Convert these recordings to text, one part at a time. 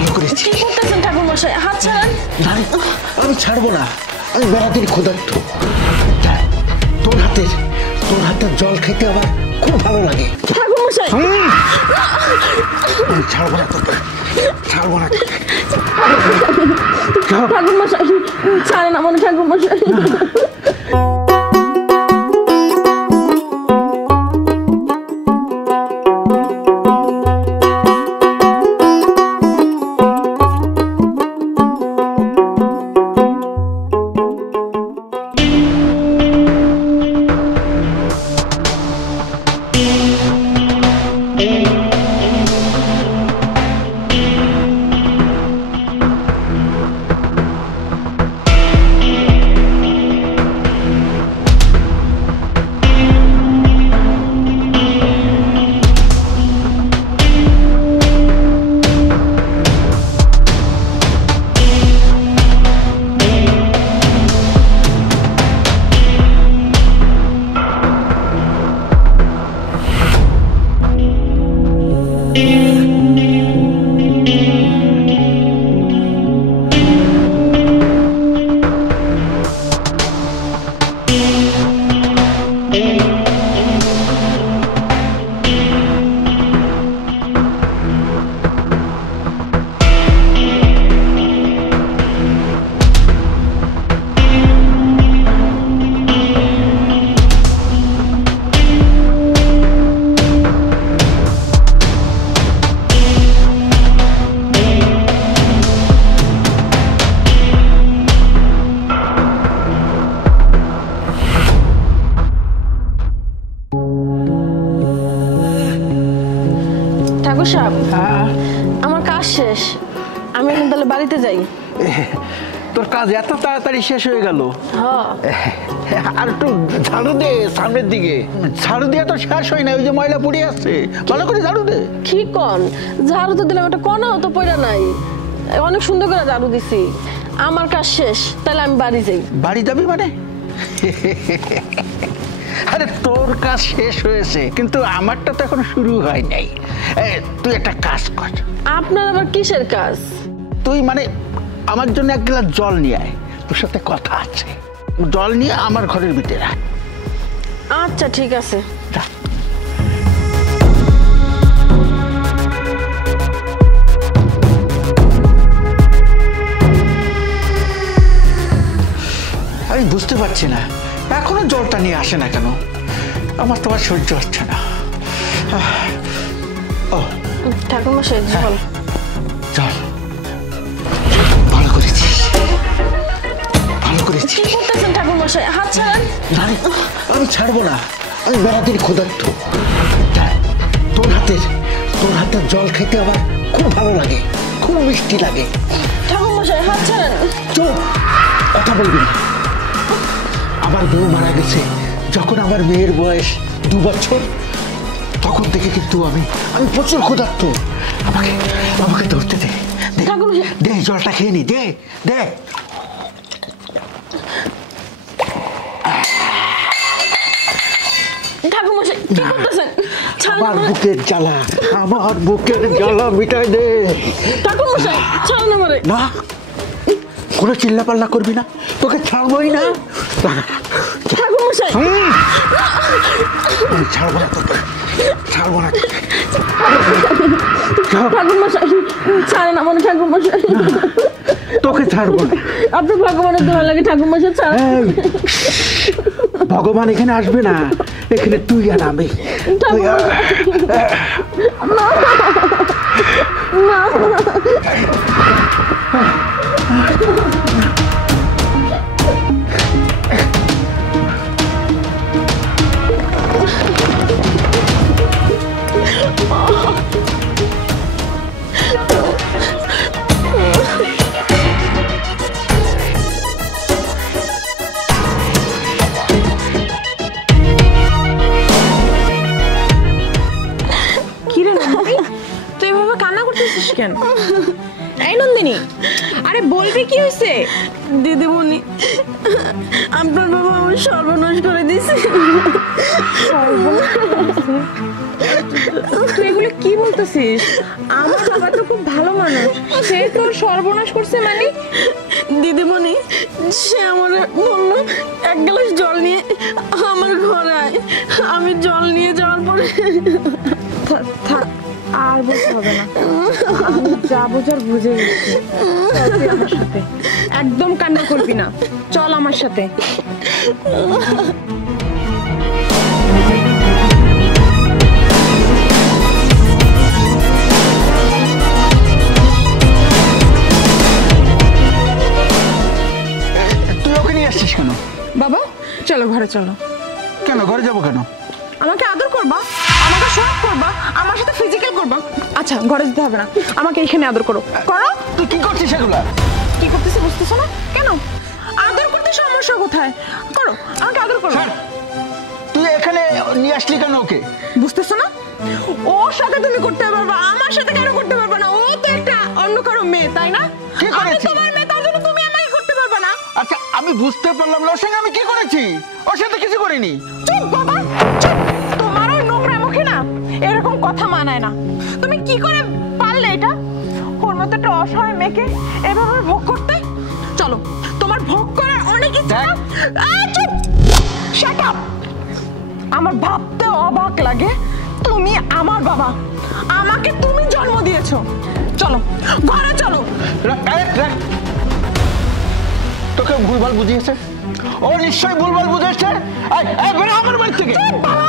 ভালো করেছি। কি করতেছেন ঠাকুর মশাই? হাত ছাড়েন। না আমি ছাড়বো না, আমি বেড়াতেই ক্ষুধার্ত। তোর হাতের জল খেতে আমার খুব ভালো লাগে ঠাকুর মশাই। ছাড়বো না তোকে, ছাড়বো না। ঠাকুর মশাই ছাড়েন আমার ঠাকুর মশাই। আমার কাজ শেষ, আমি এখন তাহলে বাড়িতে যাই। তোর কাজ এত তাড়াতাড়ি শেষ হয়ে গেল? আর একটু ঝাড়ু দে সামনের দিকে। ঝাড়ু দিয়ে তো শেষ হয় না, ওই যে ময়লা পড়ে আসছে, ভালো করে ঝাড়ু দে। কি কন? ঝাড়ু তো দিলাম, একটা কণাও তো পড়া নাই, অনেক সুন্দর করে ঝাড়ু দিছি। আমার কাজ শেষ, তাহলে আমি বাড়ি যাই। বাড়ি যাবি মানে? আরে তোর কাজ শেষ হয়েছে, কিন্তু আমারটা তো এখন শুরু হয় নাই। তুই একটা কাজ কর। আপনার আবার কিসের কাজ? তুই মানে আমার জন্য এক গ্লাস জল নিয়ে আয়, তোর সাথে কথা আছে। জল নিয়ে আমার ঘরের ভিতরে আয়। আচ্ছা ঠিক আছে। আমি বুঝতে পারছি না এখনো জলটা নিয়ে আসে না কেন, আমার তো আর সহ্য হচ্ছে না। ঠাকুর মশাই জল। জল ভালো করেছিস, ভালো করেছিস। কি করতেছেন ঠাকুর মশাই? হাত ছাড়েন। না আমি ছাড়বো না, আমি বেড়াতেই ক্ষুধার্ত। তোর হাতের জল খেতে আমার খুব ভালো লাগে, খুব মিষ্টি লাগে। ঠাকুর মশাই হাত ছাড়েন। চুপ, কথা বলবি না। আমার বউ মারা গেছে যখন আমার মেয়ের বয়স 2 বছর, তখন থেকে কিন্তু আমি প্রচুর ক্ষুধার্ত। আমাকে ধরতে দে, দে জলটা খেয়ে নি, দে দে। ঠাকুর মশাই কি করতেছেন? আমার বুকের জ্বালা, আমার বুকের জ্বালা মিটাই দে। ঠাকুর মশাই ছাড়েন আমারে। না, কোনো চিল্লাপাল্লা করবি না, তোকে ছাড়বই না। ঠাকুর মশাই ছাড়বো না তোকে, ছাড়বো না। ঠাকুর মশাই ছাড়েন আমার ঠাকুর মশাই। তোকে ছাড়বো না। আপনার ভগবানের দোয়া লাগে ঠাকুর মশাই ছাড়েন। ভগবান এখানে আসবে না, এখানে তুই আর আমি। কেন? এই নন্দিনী, আরে বলবি কি হয়েছে? দিদিমণি, আপনার বাবা আমার সর্বনাশ করে দিয়েছে। তুই এগুলো কি বলতেছিস? আমার বাবা তো খুব ভালো মানুষ, সে তোর সর্বনাশ করছে মানে? দিদিমণি সে আমার বললো এক গ্লাস জল নিয়ে আমার ঘরে আয়। আমি জল নিয়ে যাওয়ার পরে থাক আর বলতে হবে না, আমি যা বোঝার বুঝে গেছি। চল তুই আমার সাথে, একদম কান্না করবি না, চল আমার সাথে। তুই ওকে নিয়ে আসছিস কেন? বাবা চলো ঘরে চলো। কেন ঘরে যাবো কেন? আমাকে আদর করবা, আমাকে সোয়াগ করবা, আমার সাথে ফিজিক্যাল করবা। আচ্ছা ঘরে যেতে হবে না, আমাকে এখানে আদর করো। করো। তুই কি করছিস এগুলা? কি করতেছে বুঝতেছো না? কেন আদর করতে সমস্যা কোথায়? করো, আমাকে আদর করো। ছাড়। তুই এখানে নিয়ে আসলি কেন ওকে? বুঝতেছো না? ওর সাথে তুমি করতে পারবা, আমার সাথে কেন করতে পারবা না? ও তো একটা অন্য কারো মেয়ে, তাই না? কি আমি করেছি? তোমার মেয়ে, তার জন্য তুমি আমাকে করতে পারবা না? আচ্ছা আমি বুঝতে পারলাম না ওর সঙ্গে আমি কি করেছি। ওর সাথে কিছু করিনি। চুপ বাবা, চুপ। তোমার ওই নোংরা মুখে না এরকম কথা মানায় না। তুমি কি করে পারলে এটা? ওর মতো একটা অসহায় মেয়েকে এভাবে ভোগ করতে? চলো, তোমার ভোগ করার অনেক ইচ্ছা। চুপ, শাট আপ। আমার ভাবতে অবাক লাগে, তুমি আমার বাবা, আমাকে তুমি জন্ম দিয়েছো। চলো ঘরে চলো। তোকে ভুলভাল বুঝিয়েছে, ও নিশ্চয়ই ভুলভাল বুঝেছে। আমার বাড়ি থেকে বাবা,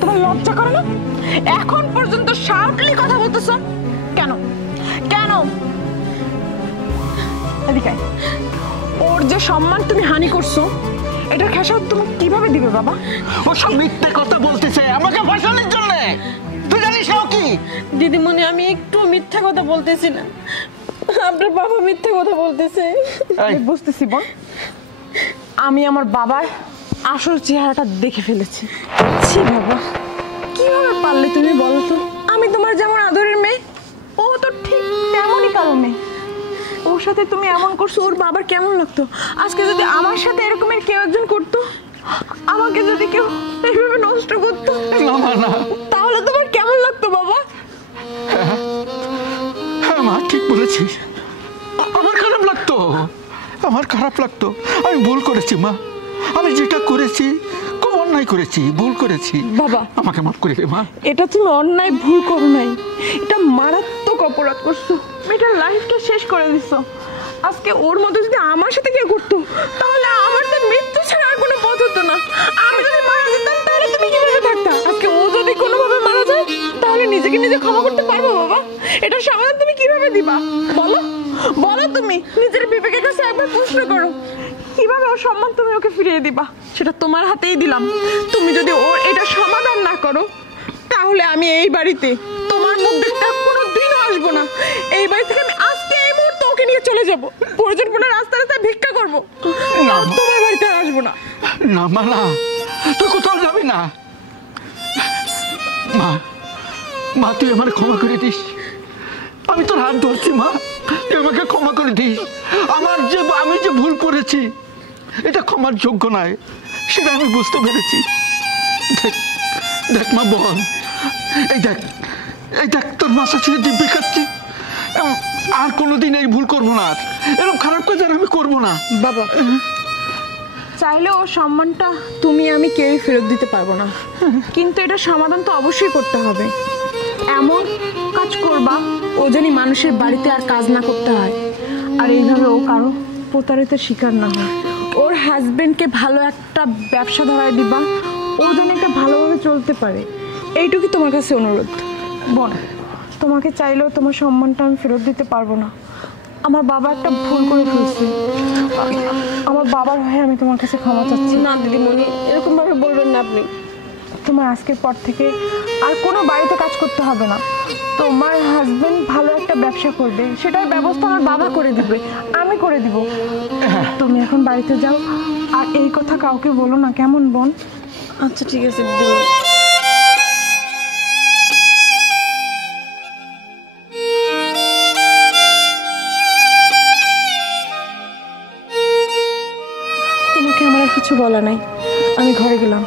তোমার লজ্জা করে না? এখন পর্যন্ত শাউটলি কথা বলতেছো কেন? কেন? এদিকে আয়। ওর যে সম্মান তুমি হানি করছো, এটার খেসারত তুমি কিভাবে দিবে বাবা? ও সব মিথ্যে কথা বলতেছে আমাকে ফাঁসানোর জন্য। তুই জানিস না ও কি? দিদিমণি আমি একটু মিথ্যা কথা বলতেছি না, আপনার বাবা মিথ্যা কথা বলতেছে। আমি বুঝতেছি বোন, আমি আমার বাবার আসল চেহারাটা দেখে ফেলেছি। ছি বাবা, কিভাবে পারলে তুমি বলো তো? আমি তোমার যেমন আদরের মেয়ে, ও তো ঠিক তেমনই কারো মেয়ে। ওর সাথে তুমি এমন করছো, ওর বাবার কেমন লাগতো? আজকে যদি আমার সাথে এরকমের কেউ একজন করতো, আমাকে যদি কেউ এইভাবে নষ্ট করতো, না তাহলে তোমার কেমন লাগতো বাবা? হ্যাঁ মা ঠিক বলেছিস, আমার খারাপ লাগতো, আমার খারাপ লাগতো। আমি ভুল করেছি মা, আমি যেটা করেছি খুব অন্যায় করেছি, ভুল করেছি। বাবা আমাকে মাফ করে দে মা। এটা তুমি অন্যায় ভুল করো নাই, এটা মারাত্মক অপরাধ করছো। মেয়েটার লাইফটা শেষ করে দিছো। আজকে ওর মতো যদি আমার সাথে কেউ করতো, তাহলে আমার তো মৃত্যু ছাড়া আর কোনো পথ হতো না। আমি যদি মারা যেতাম, তাহলে তুমি কিভাবে থাকতা? আজকে ও যদি কোনোভাবে মারা যায়, তাহলে নিজেকে নিজে ক্ষমা করতে পারবো বাবা? এটার সমাধান তুমি কিভাবে দিবা বলো? বলো, তুমি নিজের বিবেকের কাছে একবার প্রশ্ন করো, কিভাবে ওর সম্মান তুমি ওকে ফিরিয়ে দিবা? সেটা তোমার হাতেই দিলাম। তুমি যদি ওর এটা সমাধান না করো, তাহলে আমি এই বাড়িতে তোমার মুখ দেখতে কোনোদিনও আসবো না। এই বাড়ি থেকে আমি আজকে এই মুহূর্তে ওকে নিয়ে চলে যাব। প্রয়োজন পড়লে রাস্তায় রাস্তায় ভিক্ষা করবো, না, তোমার বাড়িতে আর আসবো না। না মা না, তুই কোথাও যাবি না। মা মা তুই আমার ক্ষমা করে দিস, আমি তোর হাত ধরছি মা, তুই আমাকে ক্ষমা করে দিস। আমি যে ভুল করেছি এটা ক্ষমার যোগ্য নয়, সেটা আমি বুঝতে পেরেছি। দেখ মা বল, এই দেখ তোর মাথা ছুঁয়ে দিব্যি খাচ্ছি। আর কোনোদিন এই ভুল করবো না, এরকম খারাপ কাজ আর আমি করবো না। বাবা চাইলে ওর সম্মানটা তুমি আমি কেউই ফেরত দিতে পারবো না, কিন্তু এটা সমাধান তো অবশ্যই করতে হবে। এমন কাজ করবা ও যেন মানুষের বাড়িতে আর কাজ না করতে হয়, আর এইভাবে ও কারো প্রতারিতের শিকার না হয়। ওর হাজবেন্ডকে ভালো একটা ব্যবসা ধরায় দিবা, ও যেন একটা ভালোভাবে চলতে পারে, এইটুকুই তোমার কাছে অনুরোধ। বোন, তোমাকে চাইলেও তোমার সম্মানটা আমি ফেরত দিতে পারবো না। আমার বাবা একটা ভুল করে ফেলছে, আমার বাবার হয়ে আমি তোমার কাছে ক্ষমা চাচ্ছি। না দিদিমণি এরকম ভাবে বলবেন না আপনি। তোমার আজকের পর থেকে আর কোনো বাড়িতে কাজ করতে হবে না। তোমার হাজবেন্ড ভালো একটা ব্যবসা করবে, সেটার ব্যবস্থা আমার বাবা করে দিবে, আমি করে দিব। তুমি এখন বাড়িতে যাও, আর এই কথা কাউকে বলো না, কেমন বোন? আচ্ছা ঠিক আছে দিদিমণি। তোমাকে আমার আর কিছু বলা নাই, আমি ঘরে গেলাম।